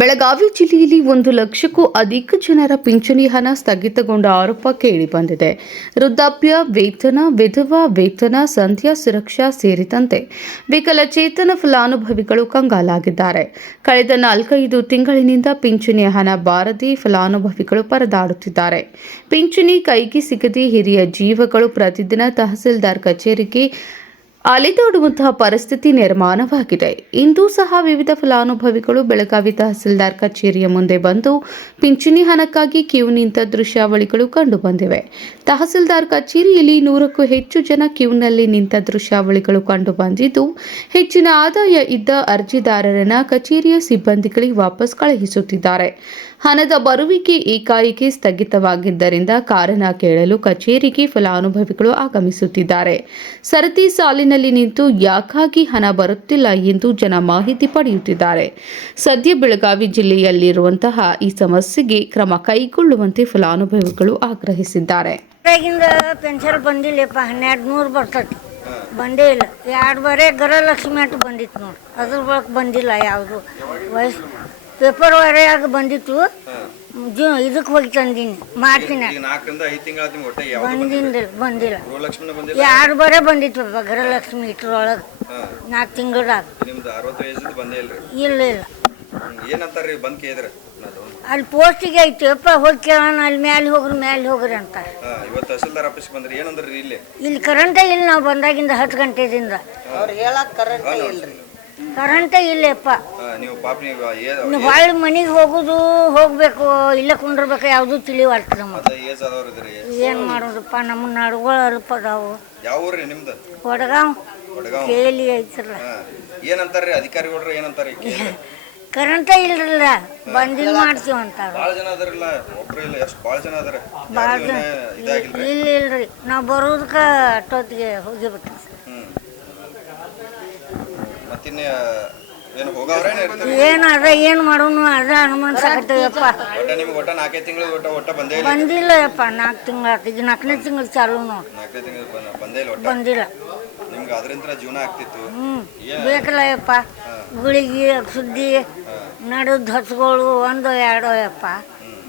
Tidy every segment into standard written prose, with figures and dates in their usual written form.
ಬೆಳಗಾವಿ ಜಿಲ್ಲೆಯಲ್ಲಿ 1 ಲಕ್ಷಕ್ಕೂ ಅಧಿಕ ಜನರ ಪಿಂಚಣಿ ಹಣ ಸ್ಥಗಿತಗೊಂಡ ಆರೋಪ ಕೇಳಿಬಂದಿದೆ. ವೃದ್ಧಾಪ್ಯ ವೇತನ, ವಿಧವಾ ವೇತನ, ಸಂಧ್ಯಾ ಸುರಕ್ಷಾ ಸೇರಿದಂತೆ ವಿಕಲಚೇತನ ಫಲಾನುಭವಿಗಳು ಕಂಗಾಲಾಗಿದ್ದಾರೆ. ಕಳೆದ 4-5 ತಿಂಗಳಿನಿಂದ ಪಿಂಚಣಿ ಹಣ ಬಾರದೆ ಫಲಾನುಭವಿಗಳು ಪರದಾಡುತ್ತಿದ್ದಾರೆ. ಪಿಂಚಣಿ ಕೈಗೆ ಸಿಗದೆ ಹಿರಿಯ ಜೀವಗಳು ಪ್ರತಿದಿನ ತಹಸೀಲ್ದಾರ್ ಕಚೇರಿಗೆ ಅಲೆದಾಡುವಂತಹ ಪರಿಸ್ಥಿತಿ ನಿರ್ಮಾಣವಾಗಿದೆ. ಇಂದು ಸಹ ವಿವಿಧ ಫಲಾನುಭವಿಗಳು ಬೆಳಗಾವಿ ತಹಸೀಲ್ದಾರ್ ಕಚೇರಿಯ ಮುಂದೆ ಬಂದು ಪಿಂಚಣಿ ಹಣಕ್ಕಾಗಿ ಕ್ಯೂ ನಿಂತ ದೃಶ್ಯಾವಳಿಗಳು ಕಂಡುಬಂದಿವೆ. ತಹಸೀಲ್ದಾರ್ ಕಚೇರಿಯಲ್ಲಿ 100ಕ್ಕೂ ಹೆಚ್ಚು ಜನ ಕ್ಯೂನಲ್ಲಿ ನಿಂತ ದೃಶ್ಯಾವಳಿಗಳು ಕಂಡುಬಂದಿದ್ದು, ಹೆಚ್ಚಿನ ಆದಾಯ ಇದ್ದ ಅರ್ಜಿದಾರರನ್ನ ಕಚೇರಿಯ ಸಿಬ್ಬಂದಿಗಳಿಗೆ ವಾಪಸ್ ಕಳುಹಿಸುತ್ತಿದ್ದಾರೆ. ಹಣದ ಬರುವಿಕೆ ಏಕಾಏಕಿ ಸ್ಥಗಿತವಾಗಿದ್ದರಿಂದ ಕಾರಣ ಕೇಳಲು ಕಚೇರಿಗೆ ಫಲಾನುಭವಿಗಳು ಆಗಮಿಸುತ್ತಿದ್ದಾರೆ. ಸರತಿ ಸಾಲಿನಲ್ಲಿ ನಿಂತು ಯಾಕಾಗಿ ಹಣ ಬರುತ್ತಿಲ್ಲ ಎಂದು ಜನ ಮಾಹಿತಿ ಪಡೆಯುತ್ತಿದ್ದಾರೆ. ಸದ್ಯ ಬೆಳಗಾವಿ ಜಿಲ್ಲೆಯಲ್ಲಿರುವಂತಹ ಈ ಸಮಸ್ಯೆಗೆ ಕ್ರಮ ಕೈಗೊಳ್ಳುವಂತೆ ಫಲಾನುಭವಿಗಳು ಆಗ್ರಹಿಸಿದ್ದಾರೆ. ಪೆನ್ಷನ್ ಬಂದಿಲ್ಲಪ್ಪ, 1200 ಬರ್ತದೆ, ಬಂದೇ ಇಲ್ಲ. 2 ಬಾರಿ ಗೃಹಲಕ್ಷ್ಮಿ ಅಂತ ಬಂದಿತ್ತು ನೋಡಿ, ಅದ್ರ ಬಳಕ ಬಂದಿಲ್ಲ. ಯಾವುದು ವಯಸ್ಸು ಪೇಪರ್ ವರೆಯಾಗ ಬಂದಿತ್ತು, ಇದಕ್ಕೆ ಹೋಗಿ ತಂದೀನಿ, ಮಾಡ್ತೀನಿ. ಬಂದಿಲ್ಲ 2 ಬಾರಿ ಬಂದಿತ್ತು ಗೃಹಲಕ್ಷ್ಮಿ ಇಟ್ರೊಳಗೆ 4 ತಿಂಗಳದಾಗ. ಇಲ್ಲ ಅಲ್ಲಿ ಪೋಸ್ಟಿಗೆ ಐತಿಪ್ಪ, ಹೋಗಿ ಕೇಳೋಣ, ಅಲ್ಲಿ ಮ್ಯಾಲೆ ಹೋಗ್ರಿ ಅಂತ. ಇಲ್ಲಿ ಕರೆಂಟೇ ಇಲ್ಲ, ನಾವು ಬಂದಾಗಿಂದ 10 ಗಂಟೆದಿಂದ ಕರೆಂಟೇ ಇಲ್ಲಪ್ಪ. ಹೊಳ್ಳಿ ಮನೆಗೆ ಹೋಗ್ಬೇಕು, ಇಲ್ಲ ಕುಂಡ್ರಬೇಕು, ಯಾವುದು ತಿಳಿವಾಳ್ತದೆ ನಮಗೆ. ಏನು ಮಾಡೋದಪ್ಪ, ನಮ್ಮ ನಡುಗಳು ಅಲ್ಪ ಅದಾವು. ವಡಗಾಂವ್ ಕೇಳಿ ಐತ್ರಲ್ಲ, ಕರೆಂಟೇ ಇಲ್ರಲ್ಲ, ಬಂದಿಲ್ಲ ಮಾಡ್ತೀವಿ ಅಂತಾರ. ಭಾಳ ಜನ ಇಲ್ರಿ, ನಾವು ಬರೋದಕ್ಕೆ ಅಷ್ಟೊತ್ತಿಗೆ ಹೋಗಿಬಿಟ್ರಿ. ಏನು ಮಾಡೋನು ಅದ ಅನುಮಾನ ಸಾಕತ್ತೇವಪ್ಪ. ಬಂದಿಲ್ಲಪ್ಪ, 4 ತಿಂಗಳು, ಈಗ 4ನೇ ತಿಂಗಳು ಚಾಲು ನೋಡಿ, ಬಂದಿಲ್ಲ. ಬೇಕಲ್ಲ ಯಪ್ಪ, ಗುಳಿಗೆ ಸುದ್ದಿ ನಡುದ್ ಹಚ್ಗಳು 1-2 ಯಪ್ಪ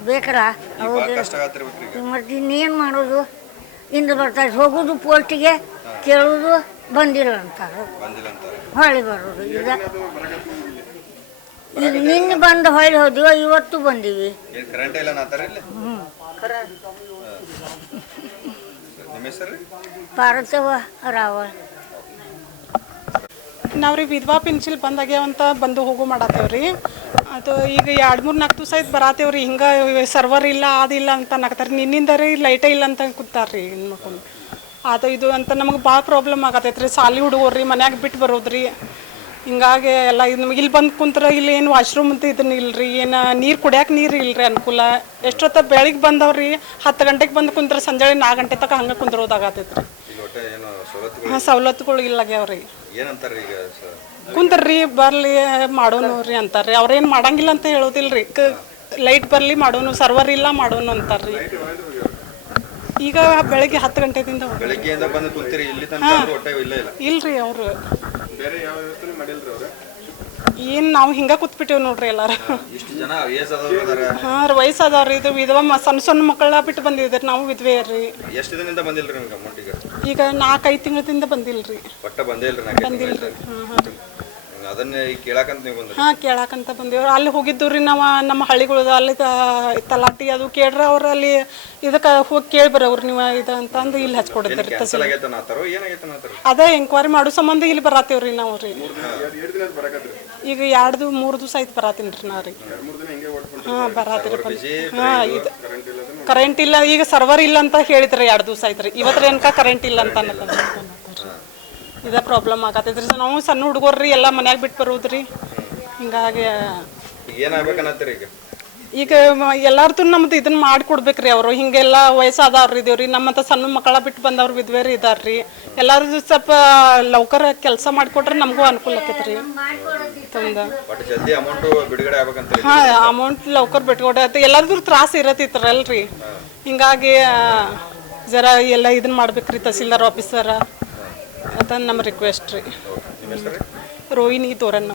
ಬೇಕಲ್ಲ. ಮತ್ತೆ ಇನ್ನೇನು ಮಾಡೋದು? ಇಂದು ಬರ್ತಾರೆ, ಹೋಗೋದು ಪೋಸ್ಟಿಗೆ, ಕೇಳೋದು ಬಂದಿಲ್ಲ ಅಂತಾರೆ, ಹೊಳ್ಳಿ ಬರೋದು. ಈಗ ನಿನ್ನೆ ಬಂದು ಹೊಳ್ಳಿ ಹೋದಿವ, ಇವತ್ತು ಬಂದೀವಿ. ಪಾರ್ವತವ್ವ ರಾವಲ್. ನಾವು ವಿಧವಾ ಪೆನ್ಷನ್ ಬಂದಾಗ್ಯಾವಂತ ಬಂದು ಹೋಗು ಮಾಡತ್ತೇವ್ರಿ. ಅದು ಈಗ 2-3-4 ದಿವಸ ಆಯ್ತು ಬರತ್ತೇವ್ರಿ. ಹಿಂಗೆ ಸರ್ವರ್ ಇಲ್ಲ, ಅದಿಲ್ಲ ಅಂತ ಅನ್ನಕತ್ತಾರೆ. ನಿನ್ನಿಂದ ರೀ ಲೈಟೇ ಇಲ್ಲ ಅಂತ ಕೂತಾರ್ರಿ. ಹೆಣ್ಮಕ್ಳು ಅದು ಇದು ಅಂತ ನಮಗೆ ಭಾಳ ಪ್ರಾಬ್ಲಮ್ ಆಗತ್ತೈತ್ರಿ. ಸಾಲಿ ಹುಡುಗರ್ರಿ ಮನ್ಯಾಗ ಬಿಟ್ಟು ಬರೋದ್ರಿ. ಹಿಂಗಾಗಿ ಎಲ್ಲ ನಮಗೆ ಇಲ್ಲಿ ಬಂದು ಕುಂತ್ರೆ ಇಲ್ಲಿ ಏನು ವಾಶ್ರೂಮ್ ಅಂತ ಇದನ್ನ ಇಲ್ರಿ, ಏನು ನೀರು ಕುಡಿಯೋಕೆ ನೀರು ಇಲ್ರಿ ಅನುಕೂಲ. ಎಷ್ಟೊತ್ತ ಬೆಳಿಗ್ಗೆ ಬಂದವ್ರಿ, 10 ಗಂಟೆಗೆ ಬಂದು ಕುಂತ್ರೆ ಸಂಜೆ 4 ಗಂಟೆ ತನಕ ಹಂಗೆ ಕುಂದ್ರೋದಾಗತ್ತೈತ್ರಿ. ಹಾಂ, ಸವಲತ್ತುಗಳು ಇಲ್ಲಾಗ್ಯಾವ್ರಿ. ಕುಂತ್ರಿ ಬರ್ಲಿ ಮಾಡೋನು ರೀ ಅಂತಾರ್ರಿ. ಅವ್ರೇನು ಮಾಡಂಗಿಲ್ಲ ಅಂತ ಹೇಳೋದಿಲ್ರಿ. ಲೈಟ್ ಬರಲಿ ಮಾಡೋನು, ಸರ್ವರ್ ಇಲ್ಲ ಮಾಡೋನು ಅಂತಾರ್ರಿ. ಈಗ ಬೆಳಗ್ಗೆ 10 ಗಂಟೆದಿಂದ ಇಲ್ರಿ ಅವರು ಏನು ನಾವು ಹಿಂಗೆ ಕೂತ್ಬಿಟ್ಟೇವ್ ನೋಡ್ರಿ ಎಲ್ಲಾರು. ಹಾಂ ರೀ, ವಯಸ್ಸಾದವ್ರಿ. ಇದು ವಿಧವಾ ಸಣ್ಣ ಮಕ್ಕಳ ಬಿಟ್ಟು ಬಂದಿದ್ರಿ. ನಾವು ವಿಧವೆ ರೀ. ಈಗ 4-5 ತಿಂಗಳಿಂದ ಬಂದಿಲ್ರಿ. ಬಂದಿಲ್ರಿ. ಹಾಂ, ಕೇಳಾಕಂತ ಬಂದೇವ್ರಿ. ಅಲ್ಲಿ ಹೋಗಿದ್ದು ನಾವು ನಮ್ಮ ಹಳ್ಳಿಗಳದ ಅಲ್ಲಿ ತಲಾಟಿ ಅದು ಕೇಳ್ರೆ ಅವ್ರು ಅಲ್ಲಿ ಇದಕ್ಕೆ ಹೋಗಿ ಕೇಳಿ ಬರೋವ್ರಿ ನೀವು ಇದು ಅಂತಂದು ಇಲ್ಲಿ ಹಚ್ಕೊಡಿದ್ರಿ. ಅದೇ ಎಂಕ್ವೈರಿ ಮಾಡೋ ಸಂಬಂಧ ಇಲ್ಲಿ ಬರತ್ತೇವ್ರಿ ನಾವು ರೀ. ಈಗ 2-3 ದಿವಸ ಆಯ್ತು ಬರತ್ತೀನಿ ರೀ ನಾ ರೀ. ಹಾಂ, ಬರತ್ತೀರಿ. ಹಾಂ, ಇದು ಕರೆಂಟ್ ಇಲ್ಲ, ಈಗ ಸರ್ವರ್ ಇಲ್ಲ ಅಂತ ಹೇಳಿದ್ರಿ. 2 ದಿವಸ ಆಯ್ತು ರೀ. ಇವತ್ತರ ಏನಕ ಕರೆಂಟ್ ಇಲ್ಲ ಅಂತ ಅನ್ನತ್ತಾರೆ. ಇದೇ ಪ್ರಾಬ್ಲಮ್ ಆಗತ್ತೈತ್ರಿ. ನಾವು ಸಣ್ಣ ಹುಡುಗರ್ರಿ, ಎಲ್ಲ ಮನ್ಯಾಗ ಬಿಟ್ಟು ಬರೋದ್ರಿ. ಹಿಂಗಾಗಿ ಈಗ ಎಲ್ಲಾರ್ದು ನಮ್ದು ಇದನ್ನ ಮಾಡಿಕೊಡ್ಬೇಕ್ರಿ ಅವರು. ಹಿಂಗೆಲ್ಲ ವಯಸ್ಸಾದವ್ರು ಇದೇವ್ರಿ, ನಮ್ಮಂತ ಸಣ್ಣ ಮಕ್ಕಳ ಬಿಟ್ಟು ಬಂದವ್ರು ವಿಧವೇರಿ ಇದಾರ್ರಿ. ಎಲ್ಲಾರ್ದು ಸ್ವಲ್ಪ ಲೌಕರ ಕೆಲಸ ಮಾಡಿಕೊಟ್ರೆ ನಮಗೂ ಅನುಕೂಲ ಆಕೈತ್ರಿ. ಹಾಂ, ಅಮೌಂಟ್ ಲೌಕರ್ ಬಿಟ್ಕೊಡತ್ತೆ. ಎಲ್ಲಾರ್ದು ತ್ರಾಸ ಇರತ್ತಿತ್ರಲ್ರಿ. ಹಿಂಗಾಗಿ ಜರ ಎಲ್ಲ ಇದನ್ನ ಮಾಡ್ಬೇಕ್ರಿ ತಹಸೀಲ್ದಾರ್ ಆಫೀಸರ. ಅದನ್ನ ನಮ್ಮ ರಿಕ್ವೆಸ್ಟ್ ರೀ. ರೋಹಿಣಿ ತೋರಣ್ಣ.